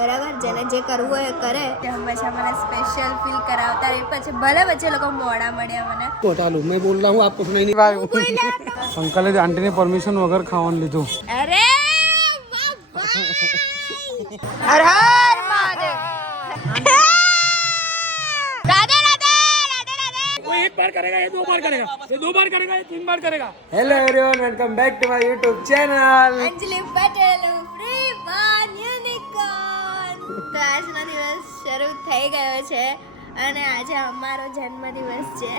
બરાબર, જેને જે કરવું હોય એ કરે. હંમેશા મને સ્પેશિયલ ફીલ કરાવતા રહે. પછી ભલે વચ્ચે લોકો મોડા મળ્યા મને. तो चालू मैं बोल रहा हूँ आपको सुनाई नहीं पाया अंकल आंटी ने परमिशन वगैरह खावन लीधું अरे हर हर महादेव राधे राधे राधे राधे वो एक बार करेगा ये दो बार करेगा ये दो बार करेगा ये तीन बार करेगा hello everyone welcome back to my YouTube channel Anjali Patel free one unicorn. તો આજનો દિવસ શરૂ થઈ ગયો છે અને આજે અમારો જન્મદિવસ છે.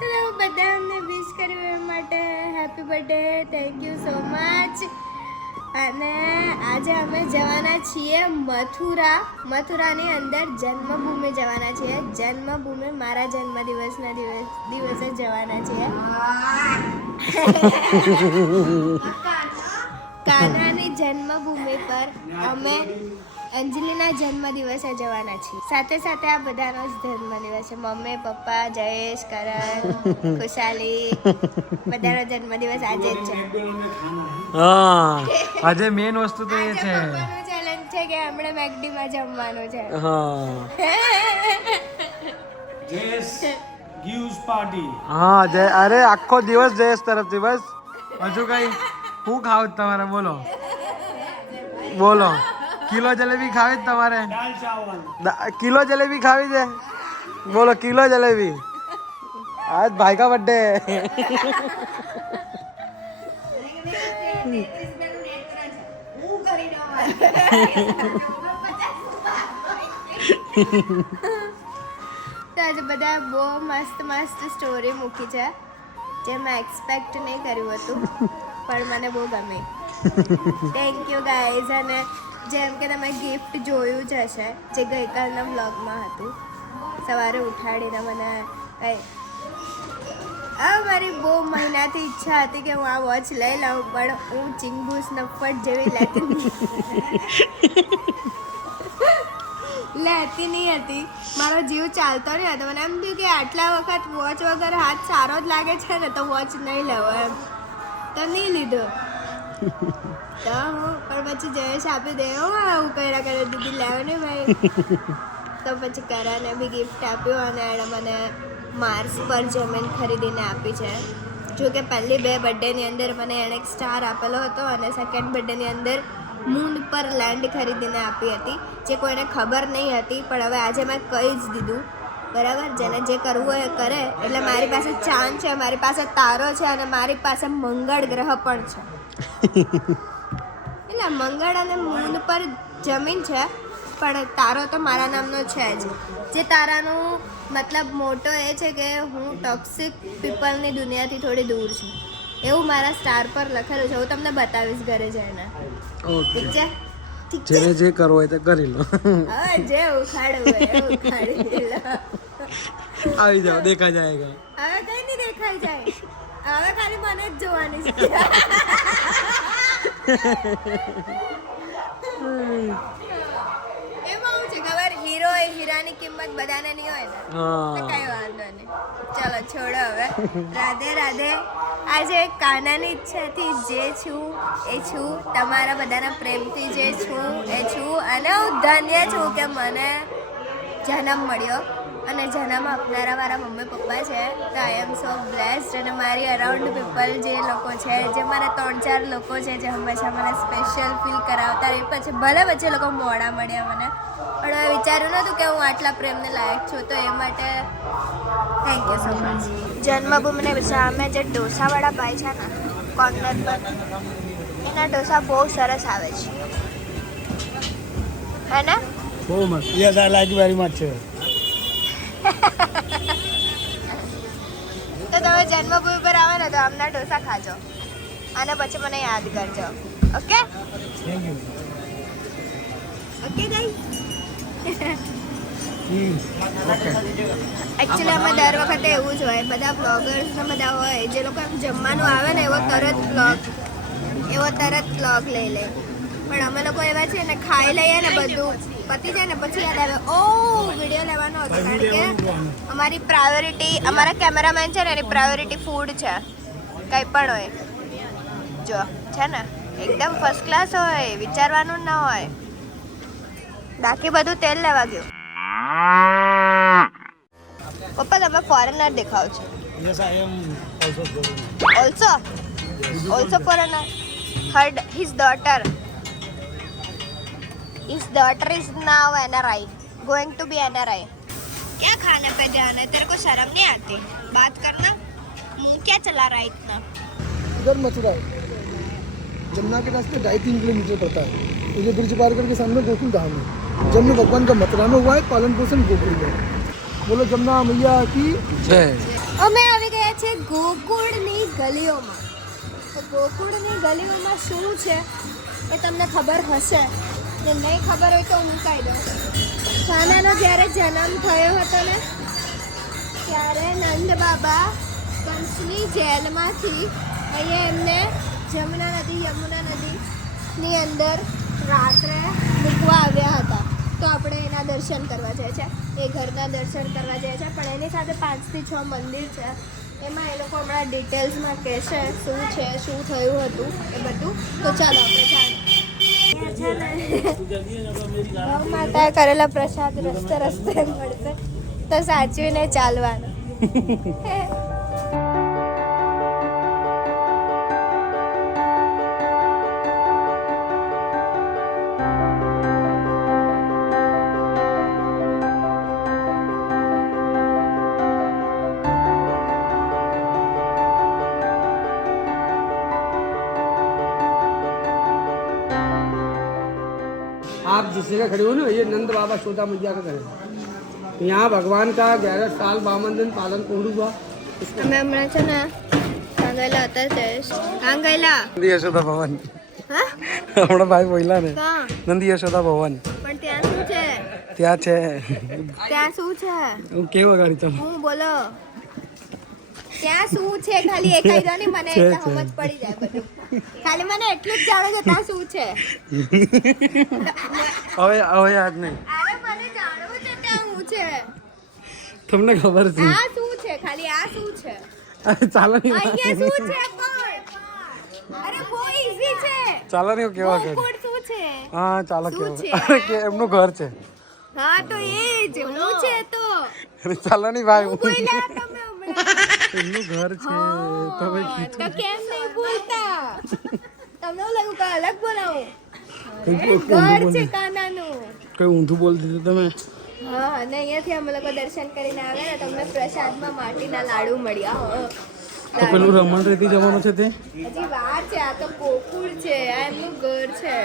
તો બધાને વિશ કર્યું એ માટે happy birthday, thank you so much. અને આજે અમે જવાના છીએ મથુરાની અંદર જન્મભૂમિ જવાના છીએ. જન્મભૂમિ મારા જન્મદિવસના દિવસે જવાના છીએ. કાનાની જન્મભૂમિ પર અમે અંજલિના જન્મદિવસે જવાના છીએ. સાથે સાથે આ બધાનો જ જન્મદિવસ છે. મમ્મી, પપ્પા, જયેશ, કરણ, ખુશાલી બધાનો જન્મદિવસ આજે જ છે. હા આજે મેઈન વસ્તુ તો એ છે ચેલેન્જ છે કે આપણે મેકડીમાં જમવાનું છે. હા જયેશ gives party. હા જય અરે આખો દિવસ જયેશ તરફથી બસ હજુ કઈ હું ખાવ તમારે બોલો બોલો કિલો જલેબી ખાવી જ તમારે દાલ ચાવલ. કિલો જલેબી ખાવી છે બોલો કિલો જલેબી आज भाई का बर्थडे તો આજે બધા બહુ મસ્ત સ્ટોરી મૂકી છે જે મેં એક્સપેક્ટ નહીં કર્યું હતું પણ મને બહુ ગમી. Thank you guys. અને જેમ કે તમે ગિફ્ટ જોયું જ હશે જે ગઈકાલના વ્લોગમાં હતું. સવારે ઉઠાડીને મને મારી બહુ મહિનાથી ઈચ્છા હતી કે હું આ વોચ લઈ લઉં પણ હું ચિંગુસ નફટ જેવી લેતી નહીં હતી. મારો જીવ ચાલતો નહીં હતો. મને એમ થયું કે આટલા વખત વોચ વગર હાથ સારો જ લાગે છે ને તો વોચ નહીં લેવો એમ તો નહીં લીધો. તો હું પણ પછી જયેશ આપી દે આવું કર્યા કરે દીદી લેવો ને ભાઈ. તો પછી કરાને બી ગિફ્ટ આપ્યું અને એણે મને માર્સ પર જમીન ખરીદીને આપી છે. જો કે પહેલી 2 બર્થડેની અંદર મને એણે એક સ્ટાર આપેલો હતો અને સેકન્ડ બર્થડેની અંદર મૂન પર લેન્ડ ખરીદીને આપી હતી જે કોઈને ખબર નહીં હતી પણ હવે આજે મેં કહી જ દીધું. બરાબર, જેને જે કરવું હોય એ કરે. એટલે મારી પાસે ચાંદ છે, મારી પાસે તારો છે અને મારી પાસે મંગળ ગ્રહ પણ છે. એટલે મંગળ અને મૂન પર જમીન છે પણ તારો તો મારા નામનો છે જ. જે તારાનું મતલબ મોટો એ છે કે હું ટોક્સિક પીપલની દુનિયાથી થોડી દૂર છું એવું મારા સ્ટાર પર લખેલું છે. હું તમને બતાવીશ ઘરે જઈને. ઠીક છે? ઠીક છે. જેને જે કરવું હોય તે કરી લો હા, જે ઉખાડવું હોય એ ઉખાડી લો. આવી જાઓ દેખા જાયગા. હવે કઈ નહીં દેખાઈ જાય. હવે ખાલી મને જ જોવાની છે. એમાં હું છે ખબર, હીરો એ હીરાની કિંમત બધાને નહીં હોય ને તો કઈ વાંધો નહીં. ચલો છોડો હવે. રાધે રાધે. આજે કાનાની ઈચ્છાથી જે છું એ છું, તમારા બધાના પ્રેમથી જે છું એ છું અને હું ધન્ય છું કે મને જન્મ મળ્યો અને જન્મ આપનારા મારા મમ્મી પપ્પા છે. તો આઈ એમ સો બ્લેસ્ડ. અને મારી અરાઉન્ડ પીપલ જે લોકો છે, જે મારા 3-4 લોકો છે જે હંમેશા મને સ્પેશિયલ ફીલ કરાવતા રહે. પછી ભલે વચ્ચે લોકો મોડા મળ્યા મને પણ હવે વિચાર્યું નહોતું કે હું આટલા પ્રેમને લાયક છું. તો એ માટે થેન્ક યુ સો મચ. જન્મભૂમિને સામે જે ઢોસાવાળા ભાઈ છે ને કોર્નર પર, એના ઢોસા બહુ સરસ આવે છે હે ને? બહુ મસ્ત. Yes I like very much. તો તમે જન્મભૂમિ પર આવો ને તો આમના ઢોસા ખાજો અને પછી મને યાદ કરજો. Okay okay guys. એકચ્યુઅલી અમે દર વખતે એવું જ હોય, બધા બ્લોગર્સ ને બધા હોય જે લોકો એમ જમવાનું આવે ને એવો તરત બ્લોગ લઈ લે. પણ અમે લોકો એવા છે ને ખાઈ લઈએ ને બધું પતી જાય ને પછી યાદ આવે વિડીયો લેવાનો હતો. કારણ કે અમારી પ્રાયોરિટી, અમારા કેમેરામેન છે ને એની પ્રાયોરિટી ફૂડ છે. કંઈ પણ હોય જો છે ને એકદમ ફર્સ્ટ ક્લાસ હોય, વિચારવાનું ના હોય. બાકી બધું તેલ લેવા ગયું. પપ્પા તમે ફોરેનર દેખાવ છો. Yes, I am also going. Also foreigner. His daughter is now NRI, going to be NRI. क्या खाने पे ध्यान है, तेरे को शर्म नहीं आती? बात करना, मुंह क्या चला रहा है इतना? इधर मथुरा है, जमुना के रास्ते 2.5-3 किलोमीटर पड़ता है. तो ये ब्रिज पार करके सामने गोकुल धाम है. जन्म भगवान का मथुरा में हुआ है, पालन पोषण गोकुल में. बोलो जमुना मैया की જય. અમે આવી ગયા છે ગોકુળની ગલીઓમાં. તો ગોકુળની ગલીઓમાં શું છે એ તમને ખબર હશે, ને નહીં ખબર હોય તો હું કહી દઉં. કાનાનો જ્યારે જન્મ થયો હતો ને ત્યારે નંદ બાબા કંસની જેલમાંથી અહીંયા એમને યમુના નદીની અંદર રાત્રે મૂકવા આવ્યા હતા. તો આપણે એના દર્શન કરવા જાય છે, એ ઘરના દર્શન કરવા જાય છે. પણ એની સાથે 5 થી 6 મંદિર છે, એમાં એ લોકો હમણાં ડિટેલ્સમાં કહેશે શું છે, શું થયું હતું એ બધું. તો ચાલો આપણે ગૌ માતાએ કરેલા પ્રસાદ રસ્તે મળશે, તો સાચવીને ચાલવાનું. आप जिस जगह खड़े हो ना, ये नंद बाबा यशोदा मैया का घर है. यहाँ भगवान का 11 साल 52 दिन पालन पूर्ण हुआ. અમે હમણાં છે ને ત્યાં ગયેલા હતા જયેશ. કાં ગયેલા? નંદી યશોદા ભવન. હા હમણાં ભાઈ બોલ્યા ને, કાં? નંદી યશોદા ભવન પણ ત્યાં શું છે? ત્યાં છે. ત્યાં શું છે? હું કેવું ગાડી તમે હું બોલો ત્યાં શું છે? ખાલી એક કહી દો ને, મને છે, એટલે છે. સમજ પડી જાય બધું. ખાલી મને એટલું જ જાણો છે ત્યાં શું છે. હવે યાદ નહીં. અરે મને જાણવું છે ત્યાં શું છે. તમને ખબર છે? આ શું છે? ખાલી આ શું છે? અરે ચાલો નહીં. અહીંયા શું છે પણ? અરે બહુ ઈઝી છે. ચાલો નહીં કેવા કરે. ગોકુળ શું છે? હા ચાલો શું છે? કેવા. અરે કે એમનું ઘર છે. હા તો એ જ હું છે તો અરે ચાલો નહીં ભાઈ. હું બોલ્યા તમે હમણાં. એમનું ઘર છે. તમે હા, તો કેમ નહીં બોલતા? તમને એવું લાગ્યું કે અલગ બોલાવું? ઘર છે કાનાનું. કઈ ઊંધું બોલી દીધું તમે. હા અને અહીંયાથી અમે લોકો દર્શન કરીને આવ્યા ને, તમને પ્રસાદમાં માટીના લાડુ મળ્યા. હા. તો પેલું રમણ રેતી જવાનું છે તે. હજી વાર છે, આ તો ગોકુળ છે, આ એમનું ઘર છે.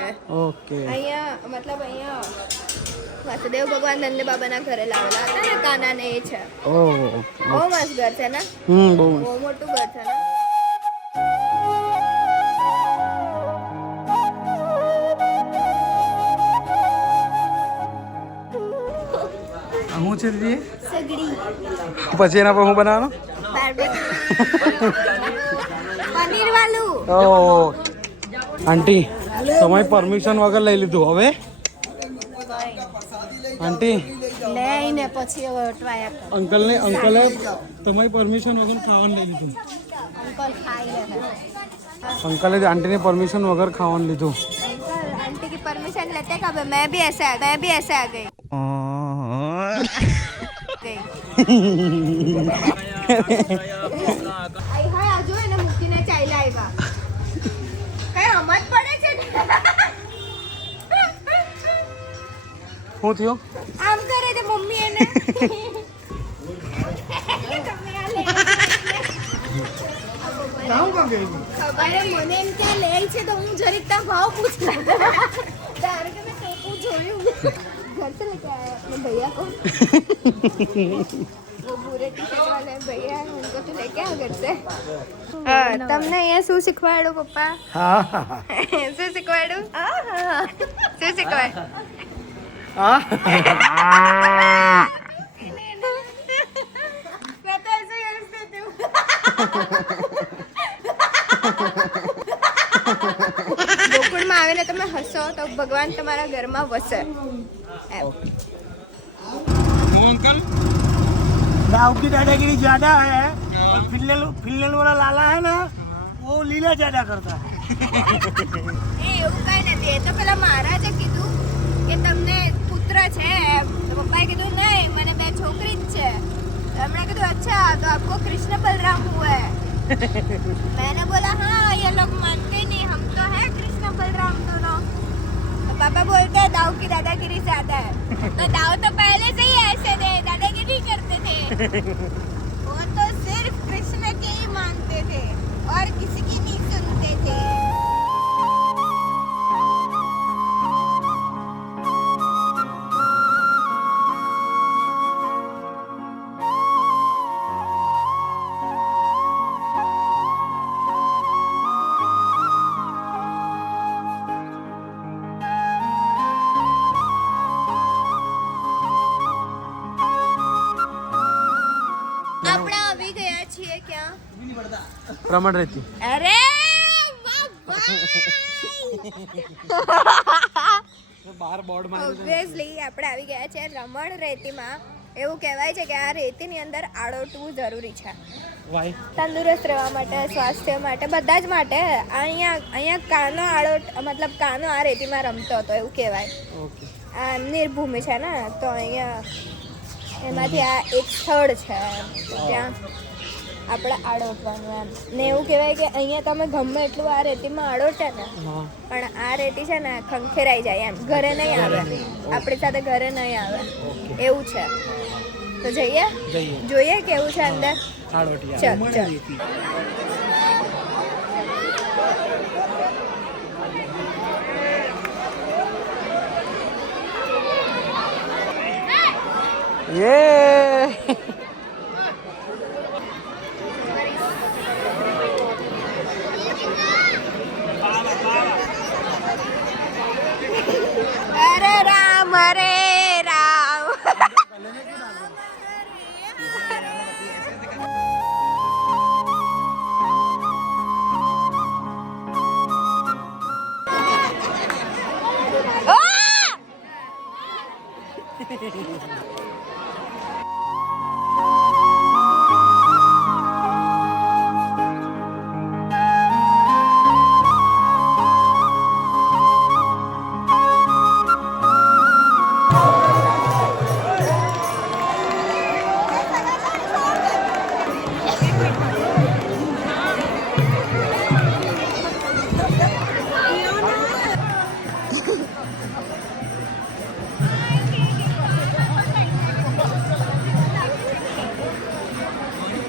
ઓકે. અહીંયા મતલબ અહીંયા વાસુદેવ ભગવાન નંદ બાબાના ઘરે લાવેલા હતા ને કાનાને, એ છે. ઓહ. બહુ મસ્ત ઘર છે ને, બહુ બહુ મોટું ઘર છે ને. હું છે દીદી. સગડી પછી એના પર હું બનાવવાનું. પનીર વાળું. ઓહ આંટી તમારી પરમિશન વગર લઈ લીધું. હવે આંટી લઈને પછી વટવાયા અંકલે તમારી પરમિશન વગર ખાવાનું લઈ લીધું. અંકલ ખાઈ લેતા. अंकल ने आंटी ने परमिशन वगैरह खावन लीधु. अंकल आंटी की परमिशन लेते कब? मैं भी ऐसे आ गई. आई हाय आजो એને મૂકીને ચાલ્યા આવ્યા. કઈ હમત પડે છે ને? શું થયું? આમ કરે છે મમ્મી એને. તમે આ લે. અરે મને એમ ક્યાં લે છે તો હું જરીક તા ભાવ પૂછતા. તારે કે મેં ટેપું જોયું. घर से लेके आया अपने भैया को. वो पूरे टी शर्ट वाले भैया हैं, उनको तो लेके आ घर से. તમને અહીંયા શું શીખવાડ્યું પપ્પા? શું શીખવાડ્યું? શું શીખવાડ્યું? मैं तो ऐसे ही हंस देती हूँ. ગોકુળમાં આવીને તમે હસો તો ભગવાન તમારા ઘરમાં વસે. अंकल गाँव की दादागिरी ज्यादा है और फिलल वाला लाला है ना, वो लीला ज्यादा करता है. એવું કઈ નથી. એ તો પેલા મહારાજે કીધું કે તમને પુત્ર છે એમ. તો પપ્પાએ કીધું નહીં, મને 2 છોકરી જ છે. तो हमने कहा अच्छा तो आपको कृष्ण बलराम हुआ है. मैंने बोला हाँ ये लोग मानते नहीं, हम तो है कृष्ण बलराम दोनों. तो पापा बोलते हैं दाऊ की दादागिरी से आता है. तो दाऊ तो पहले से ही ऐसे थे, दादागिरी करते थे. वो तो सिर्फ कृष्ण के ही मानते थे और किसी की नहीं सुनते थे. આપણે આવી ગયા છીએ ક્યાં? પ્રમાણ રહેતી. અરે વાહ બહાર બોર્ડ ઓબ્વિયસલી આપણે આવી ગયા છે રમણ રેતીમાં. એવું કહેવાય છે કે આ રેતીની અંદર આડોટવું જરૂરી છે વાય તંદુરસ્ત રહેવા માટે, સ્વાસ્થ્ય માટે, બધા જ માટે. અહીંયા કાનો આડોટ મતલબ કાનો આ રેતીમાં રમતો હતો એવું કહેવાય. ઓકે. આ એમની ભૂમિ છે ને, તો અહીંયા એમાંથી આ એક સ્થળ છે એમ. તો ત્યાં આપણે આડોટવાનું એમ. ને એવું કહેવાય કે અહીંયા તમે ગમે એટલું આ રેતીમાં આડોટે ને, હા પણ આ રેતી છે ને ખંખેરાઈ જાય એમ, ઘરે નહીં આવે, આપણી સાથે ઘરે નહીં આવે એવું છે. તો જઈએ જોઈએ કેવું છે અંદર. આડોટિયા ચલ ચલ. ये અરે રામ હરે રામ.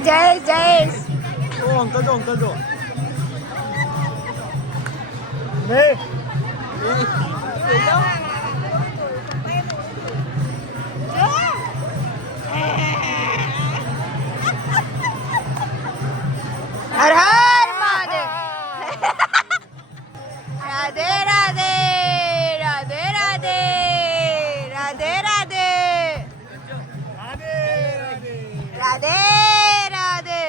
જય જય. ओ अंकल दो હર હર મહાદેવ. રાધે રાધે રાધે રાધે રાધે રાધે રાધે રાધે.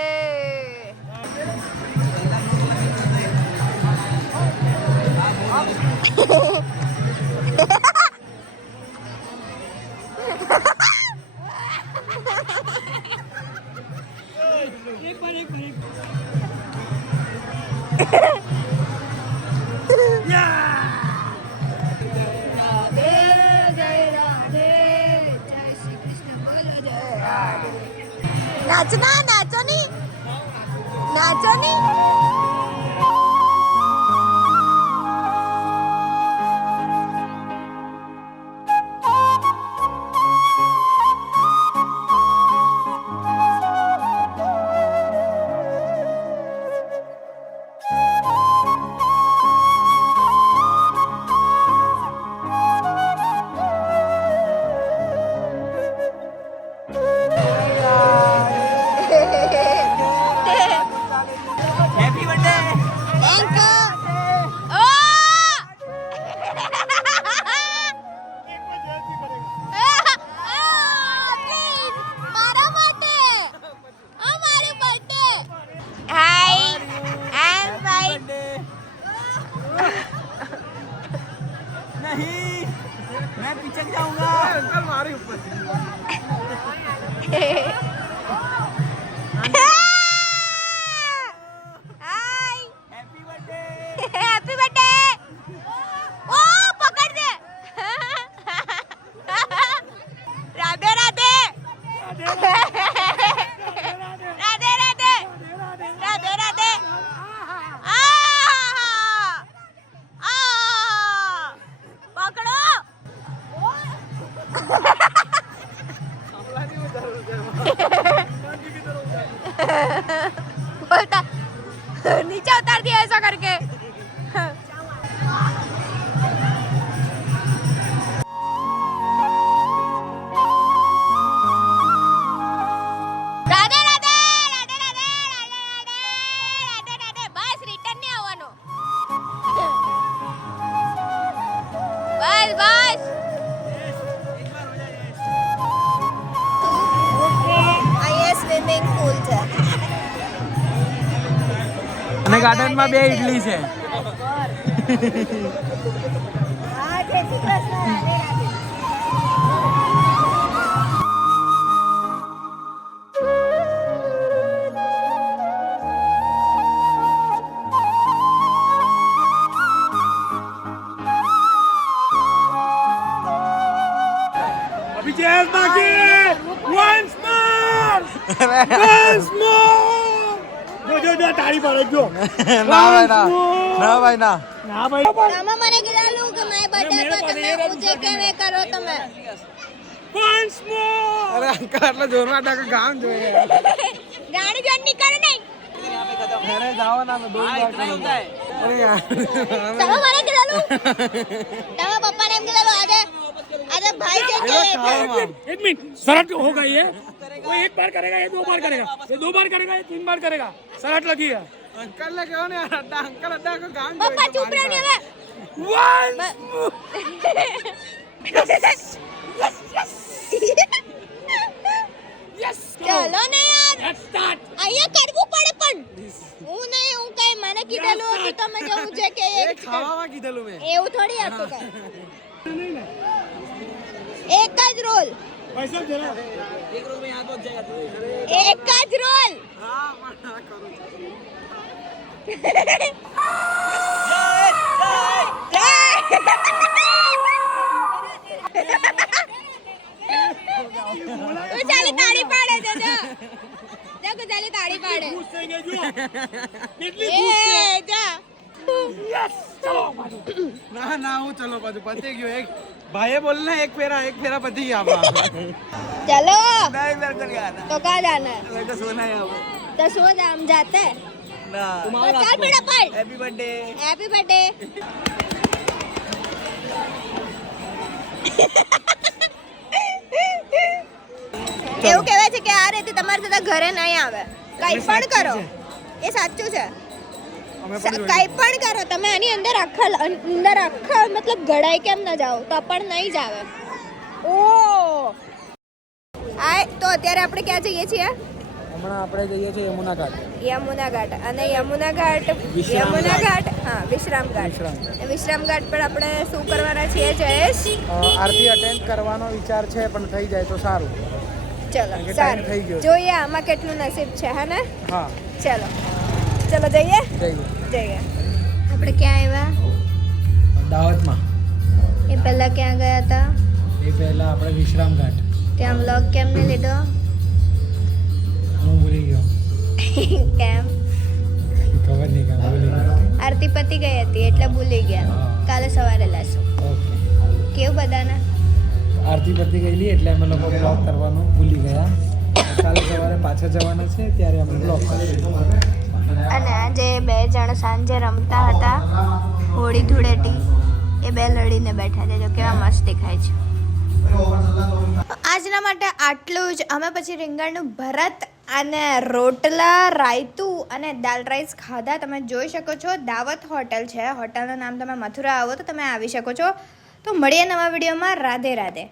નાચના નાચો ની નાચો ની. Hi. Happy birthday. બસ બસ અહીંયા સ્વિમિંગ પુલ છે અને ગાર્ડનમાં 2 ઇડલી છે. હા જય શ્રી કૃષ્ણ રાધે રાધે अभी चेस बाकी once more once more જો તાળી પડે જો ના ભાઈ ના, ના ભાઈ ના. ના ભાઈ તમે મને કીધું કે મેં બર્થડે પર તમે પૂજે કેમે કરો તમે once more અરે અંકલ આટલા જોરમાં ટાકે ગામ જોઈએ. ગાડી જોન નીકળ નહીં ઘરે જાઓ ના તો 2 બાર કરું. અરે યાર તમે મને કીધું તમે પપ્પાને એમ કીધું આજે આજે ભાઈ જે કે एक मिनट शरट होगा ये वो एक बार करेगा ये 2 बार करेगा ये 2 बार करेगा ये 3 बार करेगा शरट लगी है અંકલ ને કહો ને અડ્ડા અંકલ અડ્ડા કો ગામ પપ્પા ચૂપ રહો ને હવે ચલો ને યાર let's start અહીંયા કરવું પડે પણ હું નહીં હું કઈ મને કીધેલું હતું તમે જવું છે કે એ ખાવામાં કીધેલું મેં. એવું થોડી હતું કઈ એક જ રોલ पैसा जरा એક જ રોલ હા પણ આ કરું છું. તું ચાલી તાળી પાડે છે જો તું ચાલી તાળી પાડે खुश रहेंगे जो कितनी એ જા यस चलो ના ના હું ચલો પાછું પતી ગયું. એક ભાઈએ બોલ ને એક ફેરા પતી ગયા આપણા. चलो नहीं मेरे को नहीं आना. तो कहाँ जाना है मेरे को सोना है अब. तो सो जा हम जाते हैं ना. तो चल बेटा पढ़ हैप्पी बर्थडे. हैप्पी बर्थडे એવું કહેવાય છે કે આ રીતે તમારે બધા ઘરે નહીં આવે કઈ પણ કરો એ સાચું છે કઈ પણ કરો તમે આની અંદર આખા મતલબ ગળાઈ કેમ ન જાઓ તો પણ નહીં જ આવે ઓ આ તો અત્યારે આપણે ક્યાં જઈએ છીએ હમણાં આપણે જઈએ છીએ યમુના ઘાટ. યમુના ઘાટ અને યમુના ઘાટ હા વિશ્રામ ઘાટ પર આપણે શું કરવાના છીએ જયેશ આરતી અટેન્ડ કરવાનો વિચાર છે પણ થઈ જાય તો સારું. ચલો time થઈ સારું ગયો. જોઈએ આમાં કેટલું નસીબ છે હે ને હા ચલો જઈએ જઈએ. આપણે ક્યાં આવ્યા દાવતમાં એ પહેલા ક્યાં ગયા હતા એ પહેલા આપણે વિશ્રામ ઘાટ. ત્યાં વ્લોગ કેમ નહીં લીધો હું ભૂલી ગયો. કેમ ખબર નહીં કેમ ભૂલી ગયો. આરતી પતી ગઈ હતી એટલે ભૂલી ગયા હા. કાલે સવારે લાશું ઓકે. કેવું બધાને આરતી પતી ગયેલી એટલે અમે લોકો બ્લોગ કરવાનું ભૂલી ગયા. કાલે સવારે પાછા જવાના છે ત્યારે અમે બ્લોગ કરીશું. અને આજે 2 જણ સાંજે રમતા હતા હોળી ધૂળેટી એ 2 લડીને બેઠા છે જો કેવા મસ્ત દેખાય છે આજના માટે આટલું જ અમે પછી રીંગણનું ભરત અને રોટલા રાયતું અને દાલ રાઈસ ખાધા તમે જોઈ શકો છો દાવત હોટલ છે હોટલનું નામ તમે મથુરા આવો તો તમે આવી શકો છો તો મળીએ નવા વિડીયોમાં રાધે રાધે